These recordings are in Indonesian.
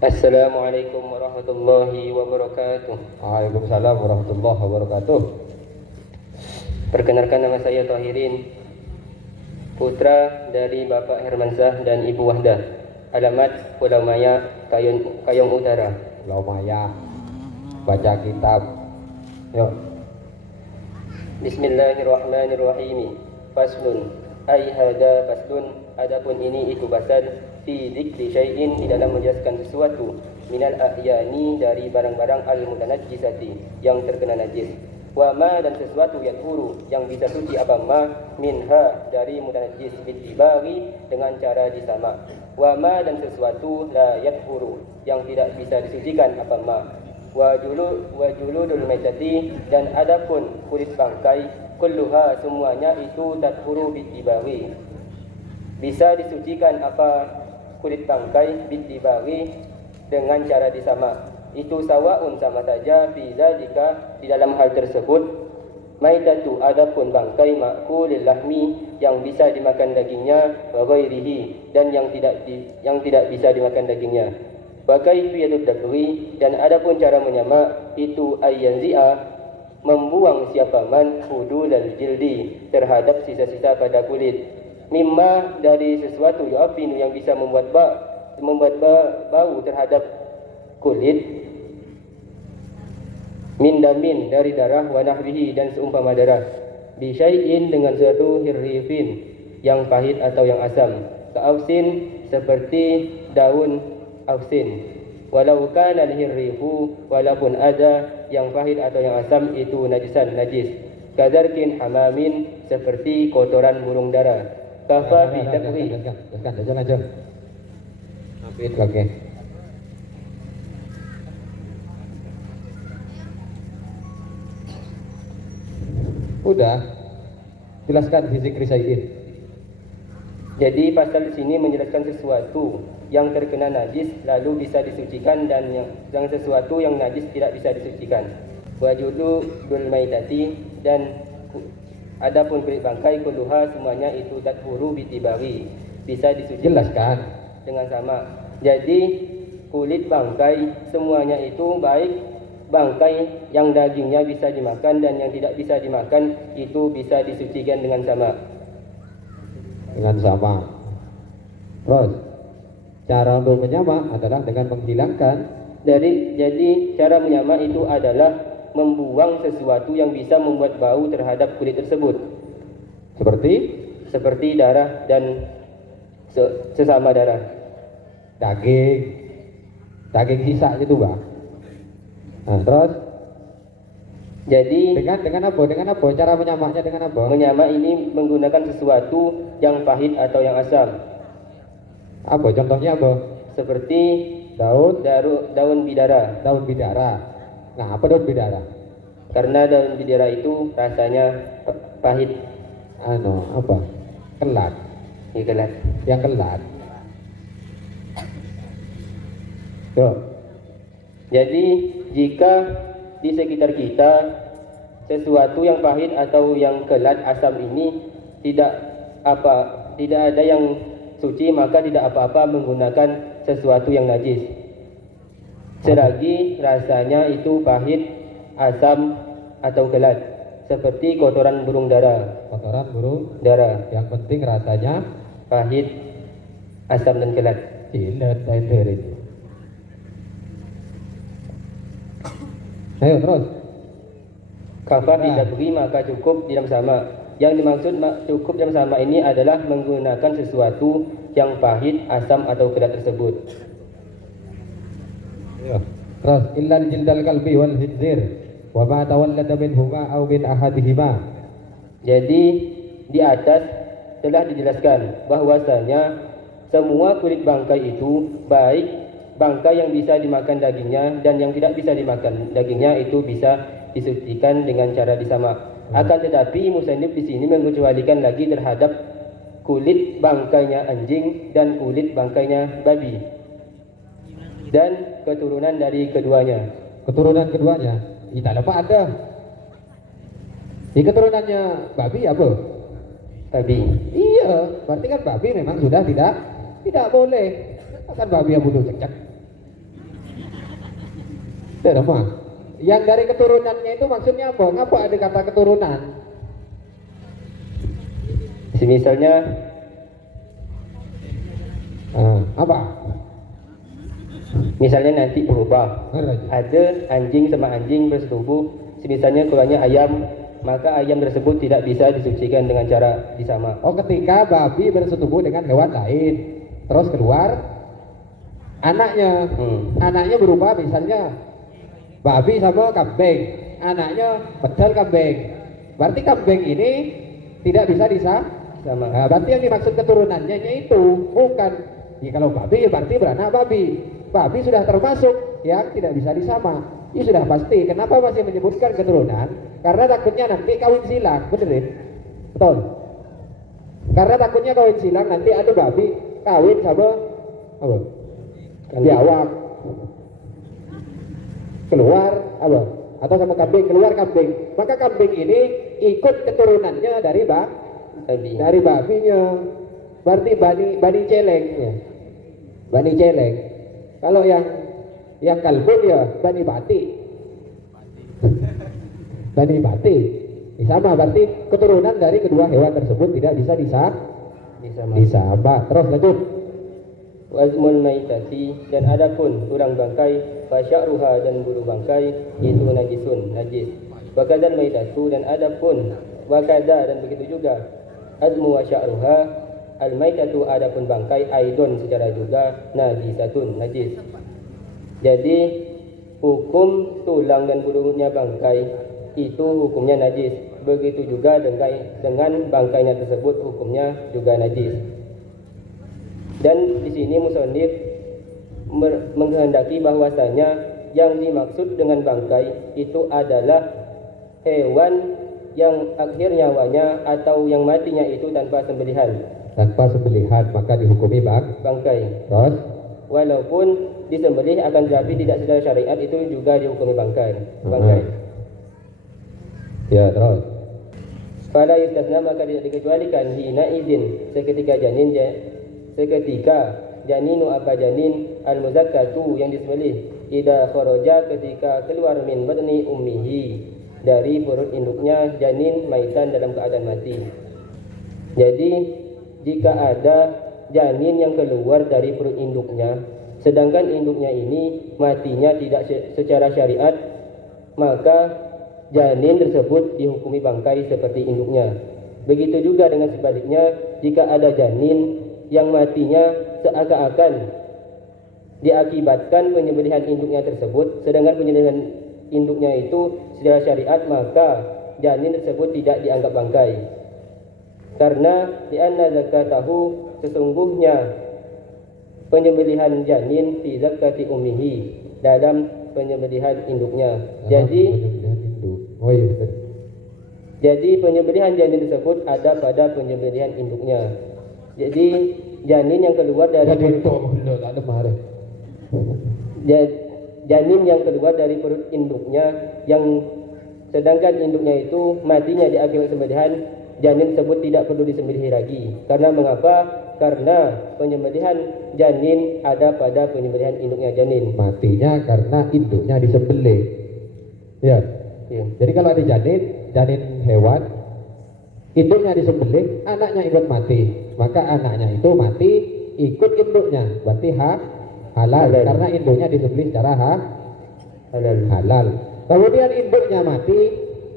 Assalamualaikum warahmatullahi wabarakatuh. Waalaikumsalam warahmatullahi wabarakatuh. Perkenalkan, nama saya Tahirin, putra dari Bapak Hermansyah dan Ibu Wahdah. Alamat Pulau Maya, Kayong Utara. Pulau Maya. Baca kitab. Yuk. Bismillahirrahmanirrahim. Faslun. Ai hada faslun. Adapun ini itu pasal fi dzikri syai'in, di dalam menjelaskan sesuatu, minal ahyani, dari barang-barang al-mutanajjisati, yang terkena najis. Wa ma, dan sesuatu yadhuru, yang bisa suci apa ma, minha, dari mutanajjis, bitibari, dengan cara disama. Wa ma, dan sesuatu la yadhuru, yang tidak bisa disucikan apa ma. Wa juludul maitati, dan adapun kulit bangkai, kulluha, semuanya itu tadhuru bitibari, bisa disucikan apa kulit bangkai, bitibari, dengan cara disama. Itu sawaun, sama saja, fi dzalika, di dalam hal tersebut, maitatu, adapun bangkai, ma'kulil lahmi, yang bisa dimakan dagingnya, wa ghairihi, dan yang tidak bisa dimakan dagingnya. Wa kaifiyatud dabri, dan adapun cara menyama, itu ayyanzi'a, membuang siapa man hudulal jildi, terhadap sisa-sisa pada kulit, mimma, dari sesuatu, yu'afinu, yang bisa membuat bau terhadap kulit, min damin, dari darah, wa nahwihi, dan seumpama darah, bi syai'in, dengan suatu hirrifin, yang pahit atau yang asam, ka'afsin, seperti daun afsin. Walau kana al-hirrifu, walaupun ada yang pahit atau yang asam itu najisan, najis. Kadzarkin hamamin, seperti kotoran burung dara. Kafa fi dabri. Jangan aja. Napit lagi. Udah. Jelaskan fisik risaidin. Jadi pasal di sini menjelaskan sesuatu yang terkena najis lalu bisa disucikan, dan yang sesuatu yang najis tidak bisa disucikan. Wajudu dul maitati, dan adapun kulit bangkai, kulluha, semuanya itu tadhuru bitibari, bisa disucikan. Jelaskan Dengan sama. Jadi kulit bangkai semuanya itu, baik bangkai yang dagingnya bisa dimakan dan yang tidak bisa dimakan, itu bisa disucikan dengan sama. Terus cara untuk menyama adalah dengan menghilangkan. Jadi cara menyama itu adalah membuang sesuatu yang bisa membuat bau terhadap kulit tersebut, seperti darah dan sesama darah. Daging sisa itu, Pak. Nah, terus Jadi dengan apa? Cara menyamanya dengan apa? menyama ini menggunakan sesuatu yang pahit atau yang asam, Apa contohnya apa? seperti daun bidara. Daun bidara. Nah, apa daun bidara? Karena daun bidara itu rasanya pahit. Apa? Kelat. Ikelat. Yang kelat. Tuh. Jadi jika di sekitar kita sesuatu yang pahit atau yang kelat asam ini tidak ada yang suci, maka tidak apa-apa menggunakan sesuatu yang najis, selagi rasanya itu pahit, asam atau kelat, seperti kotoran burung dara. Yang penting rasanya pahit, asam dan kelat. itu. Ayo terus. Kafa tidak beri, maka cukup di dalam sama. Yang dimaksud cukup dalam sama ini adalah menggunakan sesuatu yang pahit, asam atau kelat tersebut. Terus illal jildal kalbi wal hinzir wa ma tawallada minhuma aw min ahadihima. Jadi di atas telah dijelaskan bahwasanya semua kulit bangkai itu, baik bangkai yang bisa dimakan dagingnya dan yang tidak bisa dimakan dagingnya, itu bisa disucikan dengan cara disama. Akan tetapi musannif di sini mengecualikan lagi terhadap kulit bangkainya anjing dan kulit bangkainya babi dan keturunan dari keduanya. Tidak dapat ada. Di keturunannya babi apa? Babi. Iya, berarti kan babi memang sudah tidak boleh. Kan babi yang bodoh cecek. Tidak mah. Yang dari keturunannya itu maksudnya apa? Ngapa ada kata keturunan? Misalnya Apa? misalnya nanti berubah. Ada anjing sama anjing bersetubuh, misalnya keluarnya ayam, maka ayam tersebut tidak bisa disucikan dengan cara disama. Oh, ketika babi bersetubuh dengan hewan lain, terus keluar anaknya, anaknya berubah misalnya babi sama kambing, anaknya bedal kambing. Berarti kambing ini tidak bisa Sama. Nah, berarti yang dimaksud keturunannya itu bukan ya kalau babi ya berarti beranak babi. Babi sudah termasuk yang tidak bisa disama. Ini sudah pasti. Kenapa masih menyebutkan keturunan? Karena takutnya nanti kawin silang, bener ya? Betul. Karena takutnya kawin silang nanti ada babi kawin sama apa? Biawak. Keluar apa? Atau sama kambing keluar kambing. Maka kambing ini ikut keturunannya dari dari babinya. Berarti bani celeng ya. Bani celeng. Kalau yang kalbun ya bani bati. Bani bati. Sama berarti keturunan dari kedua hewan tersebut tidak bisa disama. Terus lanjut. Wazmul maitati, dan adapun tulang bangkai, fasya'ruha, dan bulu bangkai, itu najis. Wakadal maitatu, dan adapun wakada, dan begitu juga azmu wa sya'ruha, al maitatu, adapun bangkai, aidon secara juga najis. Jadi hukum tulang dan bulunya bangkai itu hukumnya najis. Begitu juga dengan bangkainya tersebut hukumnya juga najis. Dan di sini musannif menghendaki bahwasanya yang dimaksud dengan bangkai itu adalah hewan yang akhir nyawanya atau yang matinya itu tanpa sembelihan. Tanpa sembelihan maka dihukumi bangkai. Terus walaupun disembelih akan tetapi tidak secara syariat itu juga dihukumi bangkai. Ya, terus. Fala yustasna, maka tidak dikecualikan hina izin seketika janinu apa janin al-muzakkatu yang disembelih idza kharaja ketika keluar min batni ummihi dari perut induknya janin maitan dalam keadaan mati. Jadi jika ada janin yang keluar dari perut induknya sedangkan induknya ini matinya tidak secara syariat, maka janin tersebut dihukumi bangkai seperti induknya. Begitu juga dengan sebaliknya, jika ada janin yang matinya seakan-akan diakibatkan penyembelihan induknya tersebut, sedangkan penyembelihan induknya itu secara syariat, maka janin tersebut tidak dianggap bangkai. Karena li'anna zakatahu, sesungguhnya penyembelihan janin fi zakati ummihi, dalam penyembelihan induknya. Jadi penyembelihan janin tersebut ada pada penyembelihan induknya. Jadi janin yang keluar dari janin yang keluar dari perut induknya, yang sedangkan induknya itu matinya di akibat sembelihan, janin tersebut tidak perlu disembelih lagi. Karena mengapa? Karena penyembelihan janin ada pada penyembelihan induknya janin. Matinya karena induknya disembelih. Ya. Jadi kalau ada janin hewan, induknya disembelih, anaknya ikut mati, maka anaknya itu mati ikut induknya, berarti halal. Karena induknya disembelih secara halal. Kemudian induknya mati,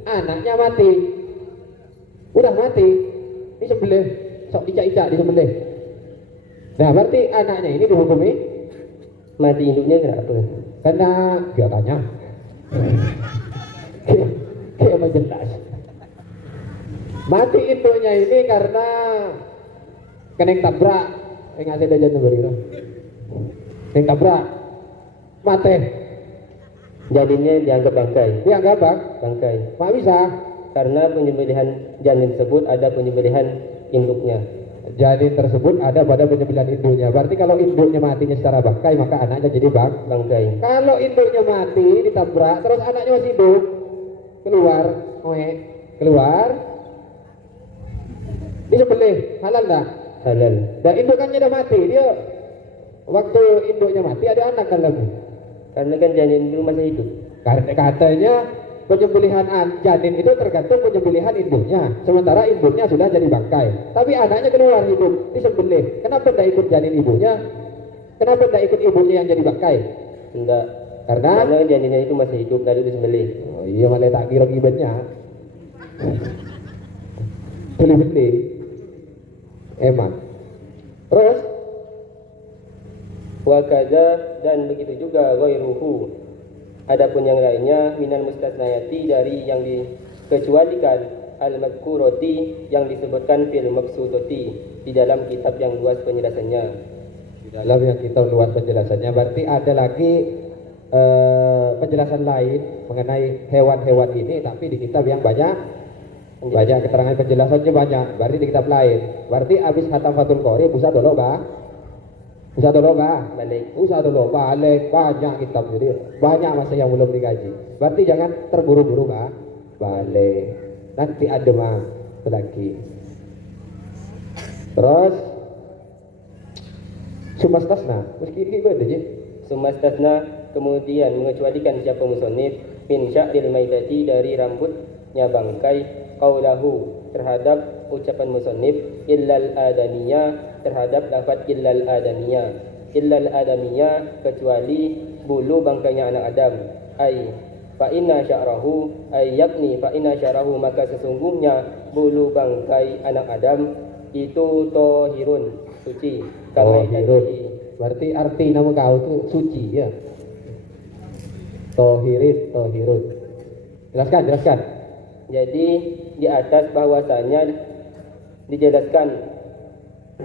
anaknya mati, udah mati, disembelih, sok icak-icak disembelih. Nah berarti anaknya ini dihukumi mati induknya kenapa? Karena dia tanya kayak menjelas. Mati induknya ini karena kena tabrak, ngasih ada jantung beri kena tabrak, mati. Janinnya dianggap bangkai. Dianggap bangkai. Mak bisa? Karena penyembelihan janin tersebut ada penyembelihan induknya. Janin tersebut ada pada penyembelihan induknya. Berarti kalau induknya matinya secara bangkai, maka anaknya jadi bangkai. Kalau induknya mati ditabrak, terus anaknya masih hidup, keluar, disembelih, halal tak? Halal. Dan indukannya udah mati, dia waktu induknya mati ada anak kan lagi. Karena kan janin belum masih hidup. Karena katanya penyembelihan janin itu tergantung penyembelihan induknya. Sementara induknya sudah jadi bangkai. Tapi anaknya keluar hidup, disembelih. Kenapa tidak ikut janin ibunya? Kenapa tidak ikut ibunya yang jadi bangkai? Enggak. Karena janinnya itu masih hidup lalu disembelih. oh iya malah tak kira gibetnya. Beli-beli. Emang. Terus Wakada dan begitu juga ghairuhu. Adapun yang lainnya minal mustasnayati dari yang dikecualikan al-madkuroti yang disebutkan fil maksudoti di dalam kitab yang luas penjelasannya. di dalam yang kita luas penjelasannya berarti ada lagi penjelasan lain mengenai hewan-hewan ini tapi di kitab yang banyak keterangan penjelasannya banyak berarti di kitab lain berarti abis khatam Fathul Qorib usah dulu balik banyak kitab jadi banyak masa yang belum dikaji berarti jangan terburu-buru balik nanti ada mah lagi terus sumastasna meski ini beda sih Sumastasna kemudian mengecualikan siapa musonif min sya'ril maitati dari rambutnya bangkai qaulahu terhadap ucapan musonif illal adamiyah terhadap lafaz illal adamiyah kecuali bulu bangkainya anak Adam ai fa inna sya'rahu ay yakni fa inna sya'rahu maka sesungguhnya bulu bangkai anak Adam itu tohirun suci tohirun berarti arti nama kau itu suci ya tohirun jelaskan jadi di atas bahwasanya dijelaskan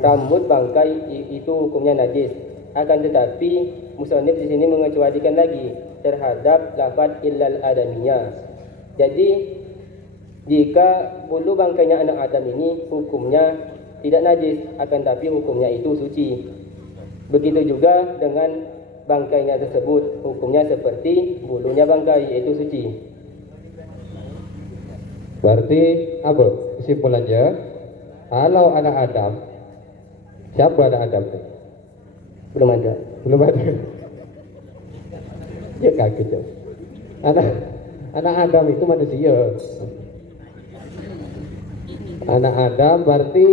rambut bangkai itu hukumnya najis akan tetapi musannif di sini mengecualikan lagi terhadap lafaz illal adamiyah jadi jika bulu bangkainya anak Adam ini hukumnya tidak najis akan tapi hukumnya itu suci begitu juga dengan bangkainya tersebut hukumnya seperti bulunya bangkai yaitu suci. Berarti apa kesimpulannya kalau anak Adam siapa anak Adam Belum ada ya kaget ya anak Adam itu manusia anak Adam berarti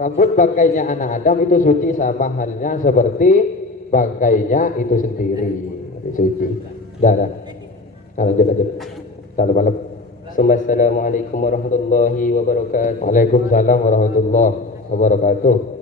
rambut bangkainya anak Adam itu suci sama halnya seperti bangkainya itu sendiri suci. Dah. Lanjut. Salam. Assalamualaikum warahmatullahi wabarakatuh. Waalaikumsalam warahmatullahi wabarakatuh.